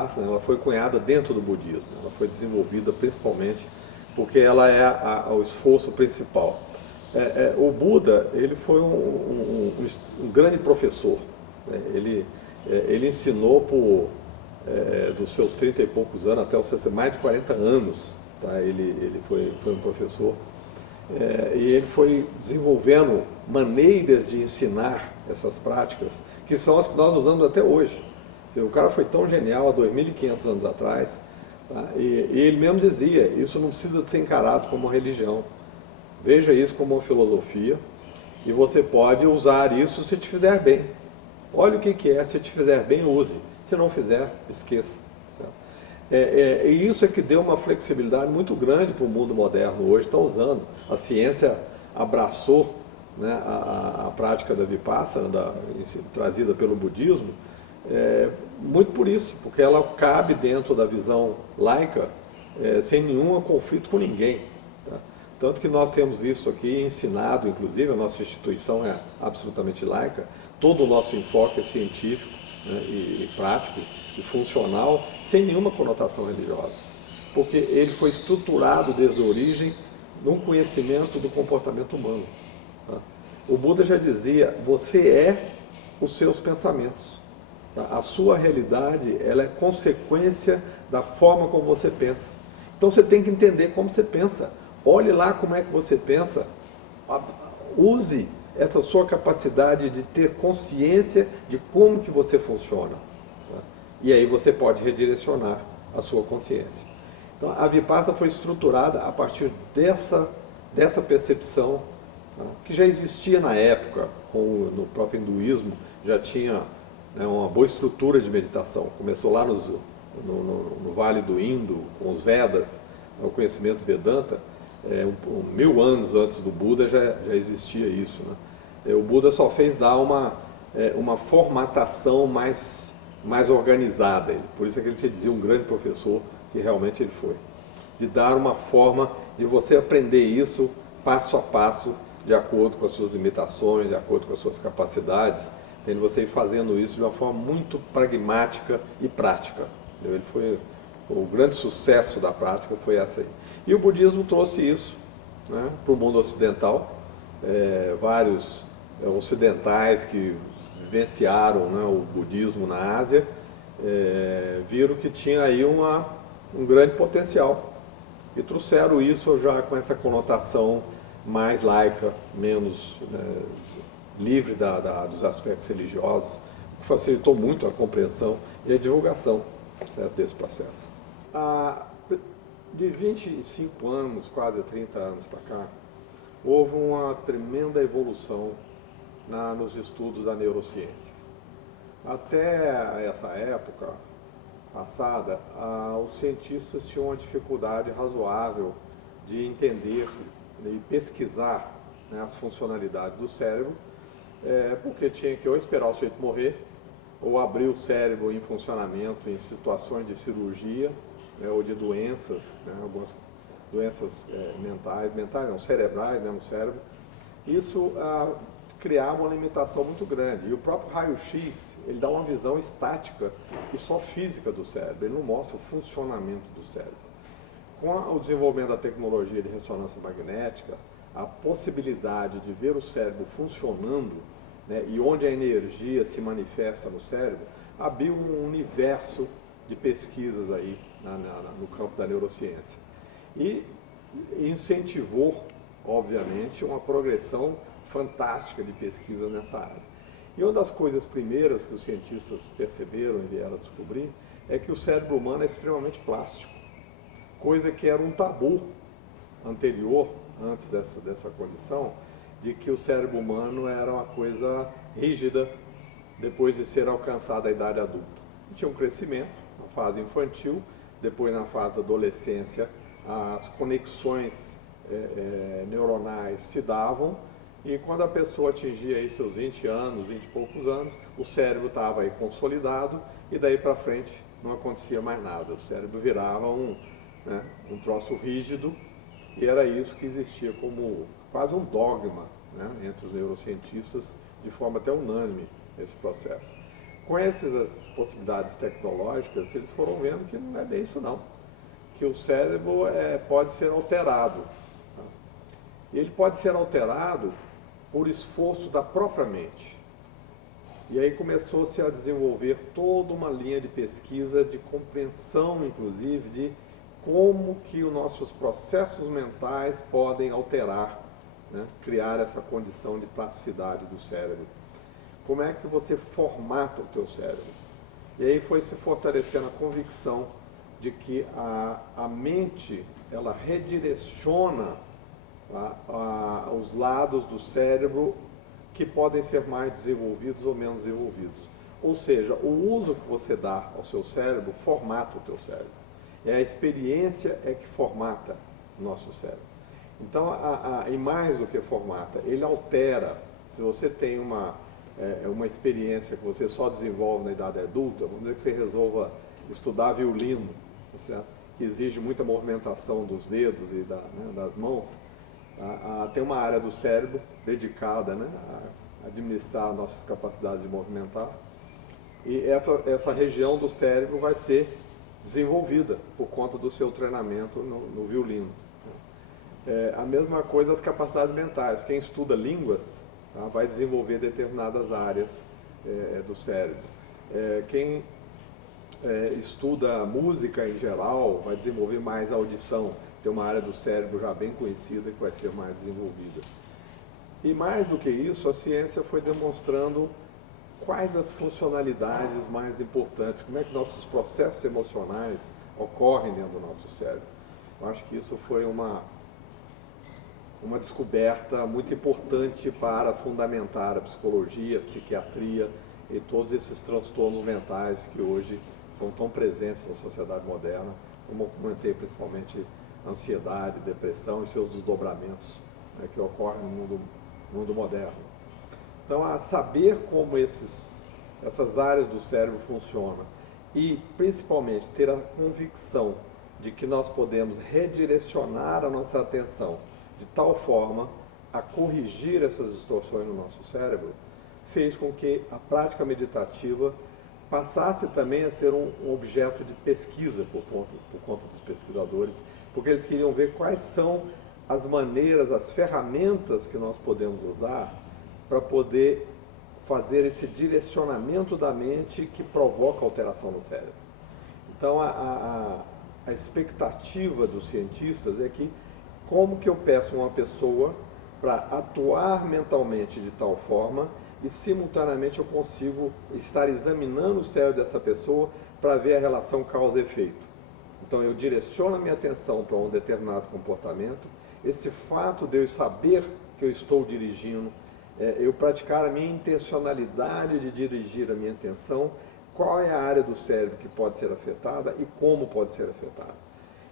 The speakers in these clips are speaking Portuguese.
Vipassana, ela foi cunhada dentro do budismo, ela foi desenvolvida principalmente porque ela é o esforço principal. O Buda, ele foi um grande professor, né? Ele ensinou dos seus 30 e poucos anos até os 60, mais de 40 anos, tá? Ele foi um professor. E ele foi desenvolvendo maneiras de ensinar essas práticas, que são as que nós usamos até hoje. O cara foi tão genial há 2.500 anos atrás, tá? E ele mesmo dizia, isso não precisa de ser encarado como uma religião. Veja isso como uma filosofia, e você pode usar isso se te fizer bem. Olha o que é, se te fizer bem, use. Se não fizer, esqueça. E isso é que deu uma flexibilidade muito grande para o mundo moderno hoje, está usando. A ciência abraçou, né, a prática da Vipassana, trazida pelo budismo, muito por isso, porque ela cabe dentro da visão laica, sem nenhum conflito com ninguém. Tá? Tanto que nós temos visto aqui, ensinado, inclusive, a nossa instituição é absolutamente laica, todo o nosso enfoque é científico, né, e prático, e funcional, sem nenhuma conotação religiosa. Porque ele foi estruturado desde a origem num conhecimento do comportamento humano. Tá? O Buda já dizia, você é os seus pensamentos. Tá? A sua realidade, ela é consequência da forma como você pensa. Então você tem que entender como você pensa. Olhe lá como é que você pensa. Use essa sua capacidade de ter consciência de como que você funciona. Tá? E aí você pode redirecionar a sua consciência. Então a Vipassana foi estruturada a partir dessa percepção, tá? Que já existia na época, no próprio hinduísmo, já tinha, né, uma boa estrutura de meditação. Começou lá no Vale do Indo, com os Vedas, o conhecimento Vedanta. 1000 anos antes do Buda já existia isso, né? O Buda só fez dar uma formatação mais organizada. Por isso é que ele se dizia um grande professor, que realmente ele foi. De dar uma forma de você aprender isso passo a passo, de acordo com as suas limitações, de acordo com as suas capacidades, tendo você ir fazendo isso de uma forma muito pragmática e prática. Ele foi o grande sucesso da prática foi essa aí. E o budismo trouxe isso, né, para o mundo ocidental. Vários ocidentais que vivenciaram, né, o budismo na Ásia, viram que tinha aí um grande potencial e trouxeram isso já com essa conotação mais laica, menos, né, livre dos aspectos religiosos, que facilitou muito a compreensão e a divulgação, certo, desse processo. De 25 anos, quase 30 anos para cá, houve uma tremenda evolução nos estudos da neurociência. Até essa época passada, os cientistas tinham uma dificuldade razoável de entender e pesquisar, né, as funcionalidades do cérebro, porque tinha que ou esperar o sujeito morrer, ou abrir o cérebro em funcionamento em situações de cirurgia, né, ou de doenças, né, algumas doenças mentais não, cerebrais, né, no cérebro. Isso criava uma limitação muito grande. E o próprio raio-x, ele dá uma visão estática e só física do cérebro, ele não mostra o funcionamento do cérebro. Com o desenvolvimento da tecnologia de ressonância magnética, a possibilidade de ver o cérebro funcionando, né, e onde a energia se manifesta no cérebro, abriu um universo de pesquisas aí no campo da neurociência. E incentivou, obviamente, uma progressão fantástica de pesquisa nessa área. E uma das coisas primeiras que os cientistas perceberam e vieram a descobrir é que o cérebro humano é extremamente plástico, coisa que era um tabu anterior, antes dessa condição, de que o cérebro humano era uma coisa rígida depois de ser alcançada a idade adulta. Tinha um crescimento na fase infantil, depois na fase da adolescência as conexões neuronais se davam, e quando a pessoa atingia aí seus 20 anos, 20 e poucos anos, o cérebro estava aí consolidado e daí para frente não acontecia mais nada. O cérebro virava um troço rígido, e era isso que existia como quase um dogma, né, entre os neurocientistas, de forma até unânime, esse processo. com essas possibilidades tecnológicas, eles foram vendo que não é bem isso não, que o cérebro pode ser alterado. Tá? E ele pode ser alterado por esforço da própria mente. E aí começou-se a desenvolver toda uma linha de pesquisa, de compreensão, inclusive, de como que os nossos processos mentais podem alterar, né, criar essa condição de plasticidade do cérebro. Como é que você formata o teu cérebro? E aí foi se fortalecendo a convicção de que a mente, ela redireciona os lados do cérebro que podem ser mais desenvolvidos ou menos desenvolvidos. Ou seja, o uso que você dá ao seu cérebro formata o teu cérebro. E a experiência é que formata o nosso cérebro. Então, e mais do que formata, ele altera. Se você tem uma experiência que você só desenvolve na idade adulta, vamos dizer que você resolva estudar violino, certo? Que exige muita movimentação dos dedos e das mãos, tem uma área do cérebro dedicada, né, a administrar nossas capacidades de movimentar, e essa região do cérebro vai ser desenvolvida por conta do seu treinamento no violino. A mesma coisa as capacidades mentais. Quem estuda línguas, tá, vai desenvolver determinadas áreas do cérebro. Quem estuda música em geral vai desenvolver mais a audição. Tem uma área do cérebro já bem conhecida que vai ser mais desenvolvida. E mais do que isso, a ciência foi demonstrando quais as funcionalidades mais importantes, como é que nossos processos emocionais ocorrem dentro do nosso cérebro. Eu acho que isso foi uma descoberta muito importante para fundamentar a psicologia, a psiquiatria e todos esses transtornos mentais que hoje são tão presentes na sociedade moderna, como eu comentei, principalmente ansiedade, depressão e seus desdobramentos, né, que ocorrem no mundo moderno. Então, a saber como essas áreas do cérebro funcionam e, principalmente, ter a convicção de que nós podemos redirecionar a nossa atenção de tal forma a corrigir essas distorções no nosso cérebro, fez com que a prática meditativa passasse também a ser um objeto de pesquisa por conta dos pesquisadores, porque eles queriam ver quais são as maneiras, as ferramentas que nós podemos usar para poder fazer esse direcionamento da mente que provoca alteração no cérebro. Então, a expectativa dos cientistas é que como que eu peço uma pessoa para atuar mentalmente de tal forma e simultaneamente eu consigo estar examinando o cérebro dessa pessoa para ver a relação causa-efeito. Então eu direciono a minha atenção para um determinado comportamento, esse fato de eu saber que eu estou dirigindo, eu praticar a minha intencionalidade de dirigir a minha atenção, qual é a área do cérebro que pode ser afetada e como pode ser afetada.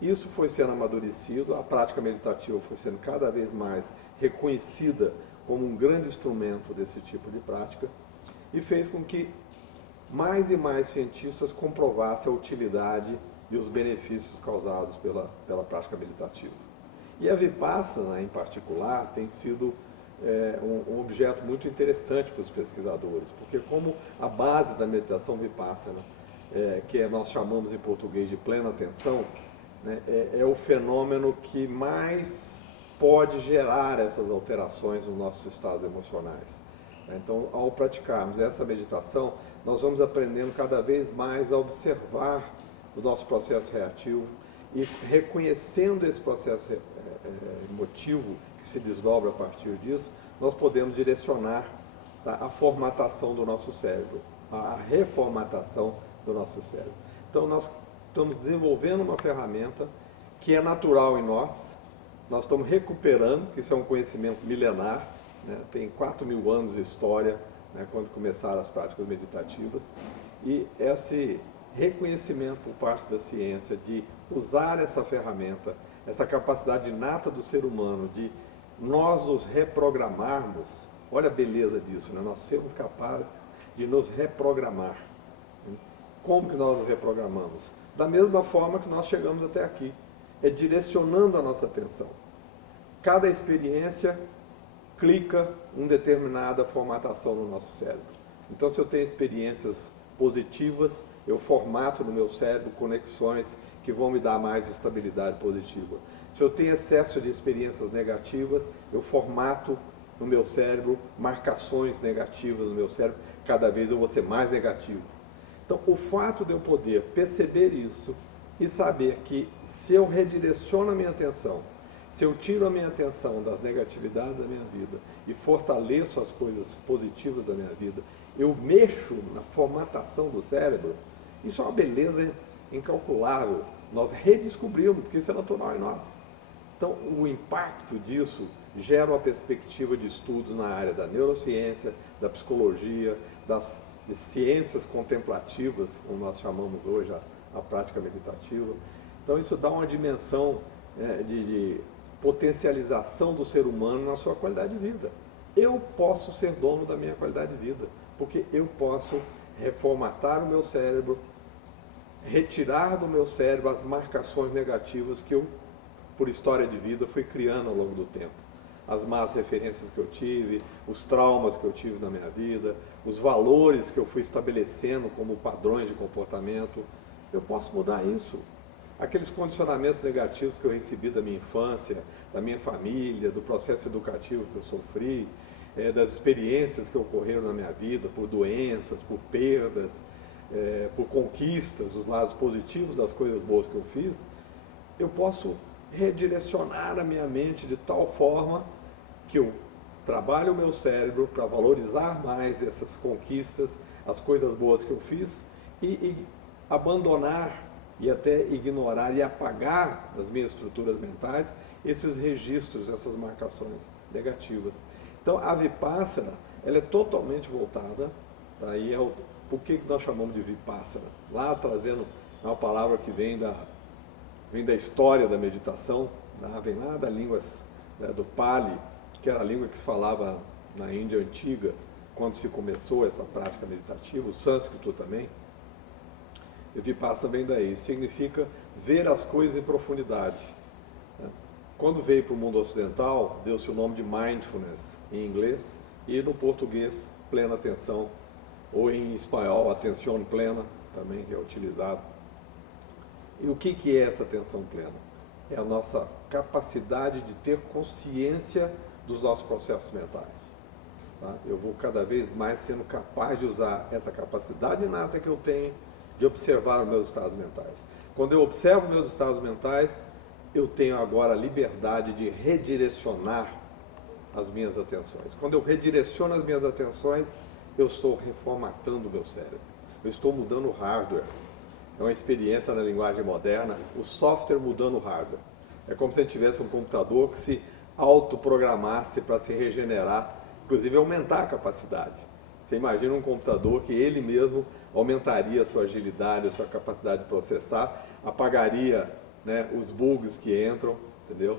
Isso foi sendo amadurecido, a prática meditativa foi sendo cada vez mais reconhecida como um grande instrumento desse tipo de prática e fez com que mais e mais cientistas comprovassem a utilidade e os benefícios causados pela prática meditativa. E a Vipassana, em particular, tem sido um objeto muito interessante para os pesquisadores, porque como a base da meditação Vipassana, que nós chamamos em português de plena atenção, né, é o fenômeno que mais pode gerar essas alterações nos nossos estados emocionais. Então, ao praticarmos essa meditação, nós vamos aprendendo cada vez mais a observar o nosso processo reativo e reconhecendo esse processo emotivo que se desdobra a partir disso, nós podemos direcionar, tá, a formatação do nosso cérebro, a reformatação do nosso cérebro. Então, nós estamos desenvolvendo uma ferramenta que é natural em nós estamos recuperando, que isso é um conhecimento milenar, né? Tem 4.000 anos de história, né, quando começaram as práticas meditativas, e esse reconhecimento por parte da ciência de usar essa ferramenta, essa capacidade inata do ser humano de nós nos reprogramarmos, olha a beleza disso, né? Nós sermos capazes de nos reprogramar. Como que nós nos reprogramamos? Da mesma forma que nós chegamos até aqui, direcionando a nossa atenção. Cada experiência clica em determinada formatação no nosso cérebro. Então, se eu tenho experiências positivas, eu formato no meu cérebro conexões que vão me dar mais estabilidade positiva. Se eu tenho excesso de experiências negativas, eu formato no meu cérebro marcações negativas no meu cérebro, cada vez eu vou ser mais negativo. Então, o fato de eu poder perceber isso e saber que se eu redireciono a minha atenção, se eu tiro a minha atenção das negatividades da minha vida e fortaleço as coisas positivas da minha vida, eu mexo na formatação do cérebro, isso é uma beleza incalculável. Nós redescobrimos, porque isso é natural em nós. Então, o impacto disso gera uma perspectiva de estudos na área da neurociência, da psicologia, das ciências contemplativas, como nós chamamos hoje a prática meditativa. Então, isso dá uma dimensão de potencialização do ser humano na sua qualidade de vida. Eu posso ser dono da minha qualidade de vida, porque eu posso reformatar o meu cérebro, retirar do meu cérebro as marcações negativas que eu, por história de vida, fui criando ao longo do tempo. As más referências que eu tive, os traumas que eu tive na minha vida, os valores que eu fui estabelecendo como padrões de comportamento. Eu posso mudar isso. Aqueles condicionamentos negativos que eu recebi da minha infância, da minha família, do processo educativo que eu sofri, das experiências que ocorreram na minha vida, por doenças, por perdas, por conquistas, os lados positivos das coisas boas que eu fiz, eu posso redirecionar a minha mente de tal forma que eu trabalho o meu cérebro para valorizar mais essas conquistas, as coisas boas que eu fiz e abandonar e até ignorar e apagar das minhas estruturas mentais esses registros, essas marcações negativas. Então a Vipassana, ela é totalmente voltada, aí por que nós chamamos de Vipassana? Lá trazendo uma palavra que vem da história da meditação, vem lá da língua do Pali, que era a língua que se falava na Índia antiga, quando se começou essa prática meditativa, o sânscrito também. E Vipassana vem daí, significa ver as coisas em profundidade. Quando veio para o mundo ocidental, deu-se o nome de mindfulness em inglês e no português, plena atenção, ou em espanhol, atenção plena, também que é utilizado. E o que é essa atenção plena? É a nossa capacidade de ter consciência dos nossos processos mentais. Tá? Eu vou cada vez mais sendo capaz de usar essa capacidade inata que eu tenho de observar os meus estados mentais. Quando eu observo meus estados mentais, eu tenho agora a liberdade de redirecionar as minhas atenções. Quando eu redireciono as minhas atenções, eu estou reformatando o meu cérebro. Eu estou mudando o hardware. É uma experiência na linguagem moderna, o software mudando o hardware. É como se a gente tivesse um computador que se autoprogramasse para se regenerar, inclusive aumentar a capacidade. Você imagina um computador que ele mesmo aumentaria a sua agilidade, a sua capacidade de processar, apagaria, né, os bugs que entram, entendeu?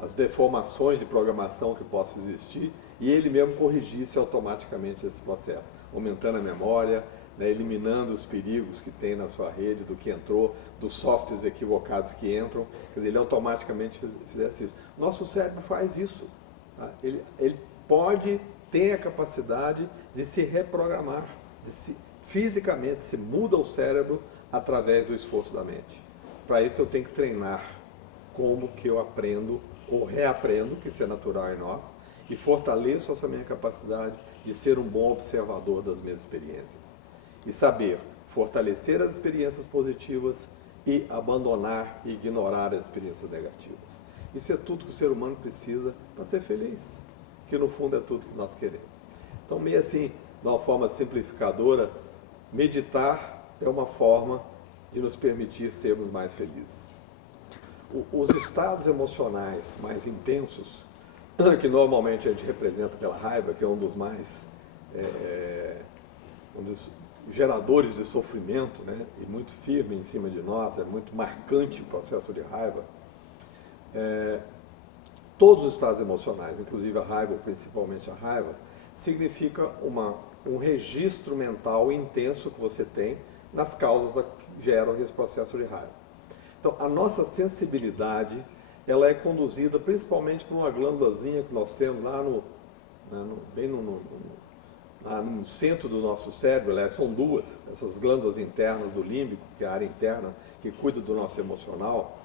As deformações de programação que possam existir, e ele mesmo corrigisse automaticamente esse processo, aumentando a memória, né, eliminando os perigos que tem na sua rede, do que entrou, dos softwares equivocados que entram, quer dizer, ele automaticamente fizesse isso. Nosso cérebro faz isso. Tá? Ele tem a capacidade de se reprogramar, fisicamente se muda o cérebro através do esforço da mente. Para isso eu tenho que treinar como que eu aprendo ou reaprendo, que isso é natural em nós, e fortaleço essa minha capacidade de ser um bom observador das minhas experiências. E saber fortalecer as experiências positivas e abandonar e ignorar as experiências negativas. Isso é tudo que o ser humano precisa para ser feliz, que no fundo é tudo que nós queremos. Então, meio assim, de uma forma simplificadora, meditar é uma forma de nos permitir sermos mais felizes. Os estados emocionais mais intensos, que normalmente a gente representa pela raiva, que é um dos geradores de sofrimento, né, e muito firme em cima de nós, é muito marcante o processo de raiva. Todos os estados emocionais, inclusive a raiva, ou principalmente a raiva, significa um registro mental intenso que você tem nas causas que geram esse processo de raiva. Então, a nossa sensibilidade, ela é conduzida principalmente por uma glândulazinha que nós temos lá no centro do nosso cérebro, aliás, são duas, essas glândulas internas do límbico, que é a área interna que cuida do nosso emocional,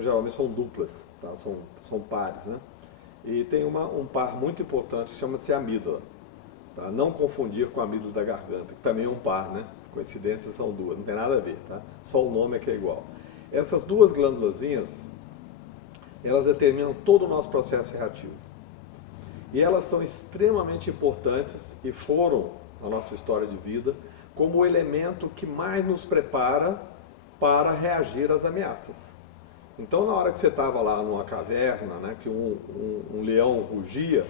geralmente são duplas, tá? São pares, né? E tem um par muito importante, chama-se amígdala. Tá? Não confundir com a amígdala da garganta, que também é um par, né? Coincidências são duas, não tem nada a ver, tá? Só o nome é que é igual. Essas duas glândulazinhas, elas determinam todo o nosso processo reativo. E elas são extremamente importantes e foram, na nossa história de vida, como o elemento que mais nos prepara para reagir às ameaças. Então, na hora que você estava lá numa caverna, né, que um leão rugia,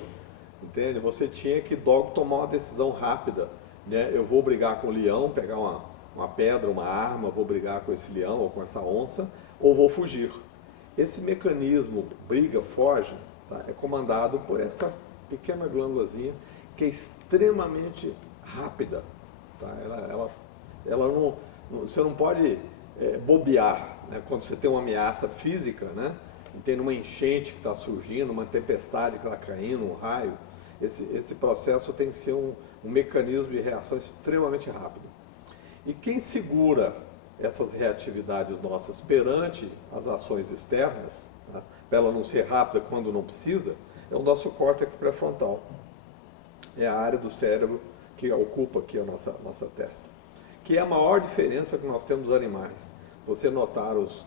entende? Você tinha que logo tomar uma decisão rápida, né? Eu vou brigar com o leão, pegar uma pedra, uma arma, vou brigar com esse leão ou com essa onça, ou vou fugir. Esse mecanismo briga, foge, tá? É comandado por essa pequena glândulazinha que é extremamente rápida, tá? Ela não, você não pode bobear, né? Quando você tem uma ameaça física, né? Tem uma enchente que está surgindo, uma tempestade que está caindo, um raio, esse processo tem que ser um mecanismo de reação extremamente rápido. E quem segura essas reatividades nossas perante as ações externas, tá? Para ela não ser rápida quando não precisa, é o nosso córtex pré-frontal. É a área do cérebro que ocupa aqui a nossa testa. Que é a maior diferença que nós temos dos animais. Você notar os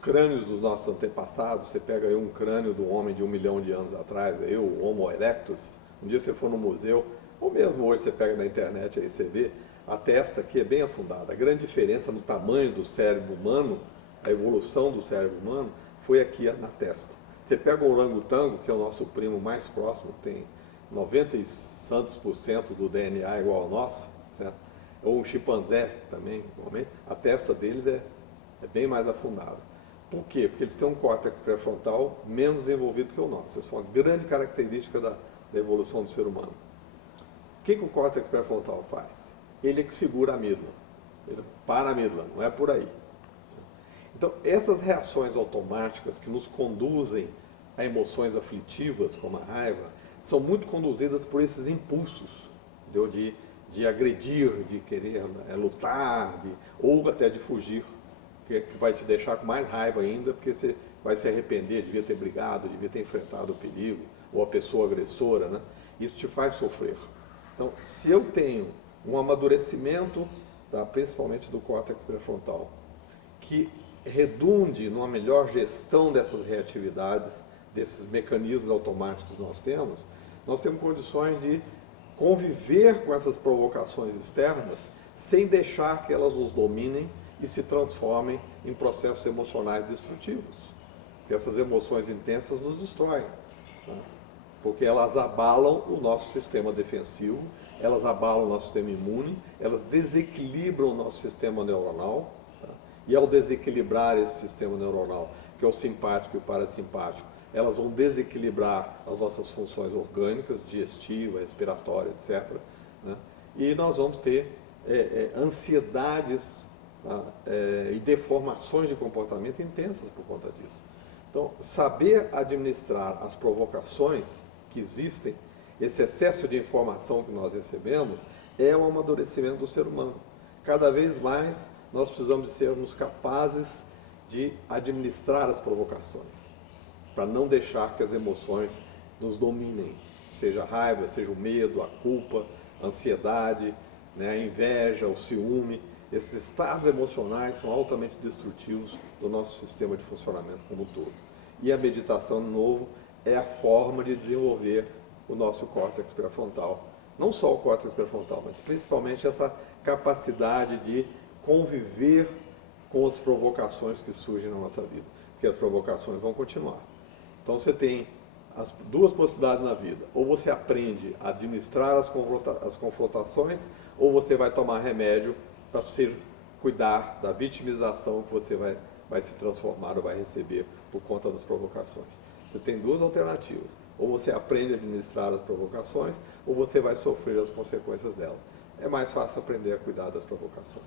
crânios dos nossos antepassados, você pega aí um crânio do homem de 1 milhão de anos atrás, o Homo erectus, um dia você for no museu, ou mesmo hoje você pega na internet, aí você vê, a testa aqui é bem afundada. A grande diferença no tamanho do cérebro humano, a evolução do cérebro humano, foi aqui na testa. Você pega o orangotango, que é o nosso primo mais próximo, tem 90 e tantos por cento do DNA igual ao nosso, certo? Ou um chimpanzé também, igualmente, a testa deles é bem mais afundada. Por quê? Porque eles têm um córtex pré-frontal menos desenvolvido que o nosso. Essa foi uma grande característica da evolução do ser humano. O que o córtex pré-frontal faz? Ele é que segura a amígdala. Ele para a amígdala, não é por aí. Então, essas reações automáticas que nos conduzem a emoções aflitivas, como a raiva, são muito conduzidas por esses impulsos, entendeu? De agredir, de querer lutar, ou até de fugir, que vai te deixar com mais raiva ainda, porque você vai se arrepender, devia ter brigado, devia ter enfrentado o perigo, ou a pessoa agressora, né? Isso te faz sofrer. Então, se eu tenho um amadurecimento, tá, principalmente do córtex pré-frontal, que redunde numa melhor gestão dessas reatividades, desses mecanismos automáticos que nós temos condições de conviver com essas provocações externas sem deixar que elas nos dominem e se transformem em processos emocionais destrutivos. Porque essas emoções intensas nos destroem, tá? Porque elas abalam o nosso sistema defensivo, elas abalam o nosso sistema imune, elas desequilibram o nosso sistema neuronal, tá? E ao desequilibrar esse sistema neuronal, que é o simpático e o parasimpático, elas vão desequilibrar as nossas funções orgânicas, digestiva, respiratória, etc., né? E nós vamos ter ansiedades, tá? E deformações de comportamento intensas por conta disso. Então, saber administrar as provocações que existem, esse excesso de informação que nós recebemos, é o amadurecimento do ser humano. Cada vez mais nós precisamos de sermos capazes de administrar as provocações, para não deixar que as emoções nos dominem, seja a raiva, seja o medo, a culpa, a ansiedade, né, a inveja, o ciúme. Esses estados emocionais são altamente destrutivos do nosso sistema de funcionamento como um todo. E a meditação, de novo, é a forma de desenvolver o nosso córtex pré-frontal. Não só o córtex pré-frontal, mas principalmente essa capacidade de conviver com as provocações que surgem na nossa vida. Porque as provocações vão continuar. Então você tem as duas possibilidades na vida. Ou você aprende a administrar as confrontações, ou você vai tomar remédio para cuidar da vitimização que você vai se transformar ou vai receber por conta das provocações. Você tem duas alternativas. Ou você aprende a administrar as provocações, ou você vai sofrer as consequências delas. É mais fácil aprender a cuidar das provocações.